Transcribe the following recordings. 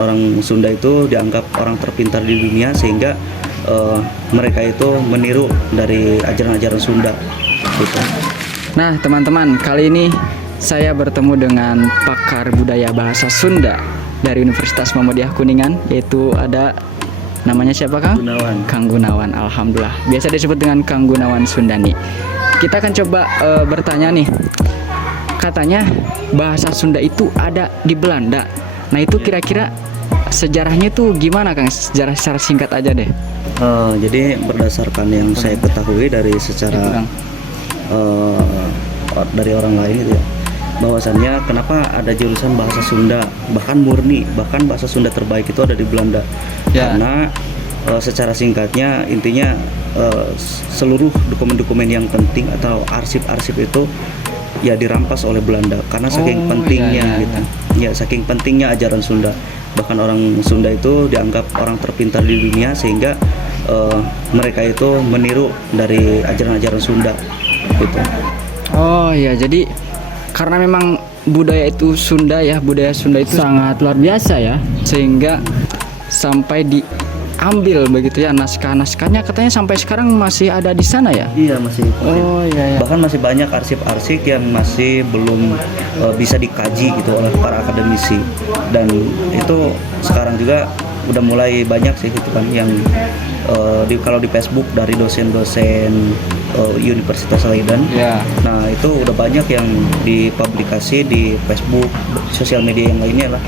Orang Sunda itu dianggap orang terpintar di dunia sehingga mereka itu meniru dari ajaran-ajaran Sunda gitu. Nah teman-teman, kali ini saya bertemu dengan pakar budaya bahasa Sunda dari Universitas Muhammadiyah Kuningan, yaitu ada namanya siapa Kang? Gunawan. Kang Gunawan, alhamdulillah. Biasa disebut dengan Kang Gunawan Sundani. Kita akan coba bertanya nih. Katanya bahasa Sunda itu ada di Belanda. Nah itu kira-kira sejarahnya tuh gimana Kang? Sejarah secara singkat aja deh. Jadi berdasarkan yang saya ketahui dari secara dari orang lain itu ya, bahwasannya kenapa ada jurusan bahasa Sunda, bahkan murni, bahkan bahasa Sunda terbaik itu ada di Belanda Ya. karena secara singkatnya intinya seluruh dokumen-dokumen yang penting atau arsip-arsip itu ya dirampas oleh Belanda karena saking pentingnya gitu. Ya saking pentingnya ajaran Sunda, bahkan orang Sunda itu dianggap orang terpintar di dunia sehingga mereka itu meniru dari ajaran-ajaran Sunda gitu. Oh iya, jadi karena memang budaya itu Sunda ya, budaya Sunda itu sangat luar biasa ya, sehingga sampai diambil begitu ya naskah-naskahnya, katanya sampai sekarang masih ada di sana ya? Iya masih. Oh iya. Bahkan masih banyak arsip-arsip yang masih belum bisa dikaji gitu oleh para akademisi, dan itu sekarang juga udah mulai banyak sih gitu kan yang kalau di Facebook dari dosen-dosen Universitas Leiden. Ya. Nah itu udah banyak yang dipublikasi di Facebook, sosial media yang lainnya lah.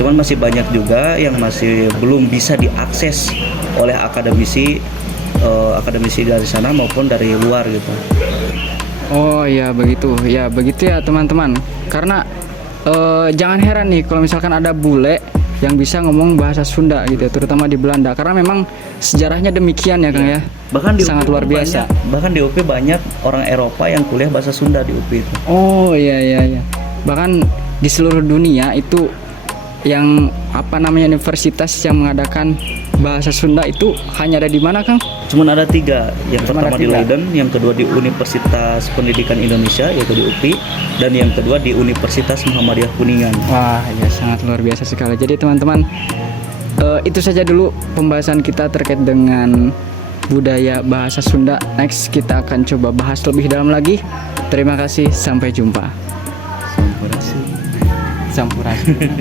Cuman masih banyak juga yang masih belum bisa diakses oleh akademisi dari sana maupun dari luar gitu. Oh iya begitu ya teman-teman. Karena jangan heran nih kalau misalkan ada bule yang bisa ngomong bahasa Sunda gitu ya, terutama di Belanda, karena memang sejarahnya demikian ya Kang ya. Bahkan di sangat UP luar biasa. Bahkan di UP banyak orang Eropa yang kuliah bahasa Sunda di UP itu. Oh iya. Bahkan di seluruh dunia itu yang universitas yang mengadakan bahasa Sunda itu hanya ada di mana Kang? Cuman ada 3. Yang Cuma pertama ada di 3. Leiden, yang kedua di Universitas Pendidikan Indonesia yaitu di UPI, dan yang kedua di Universitas Muhammadiyah Kuningan. Wah ya, sangat luar biasa sekali. Jadi teman-teman, itu saja dulu pembahasan kita terkait dengan budaya bahasa Sunda. Next kita akan coba bahas lebih dalam lagi. Terima kasih, sampai jumpa. Sampurasun. Sampurasun.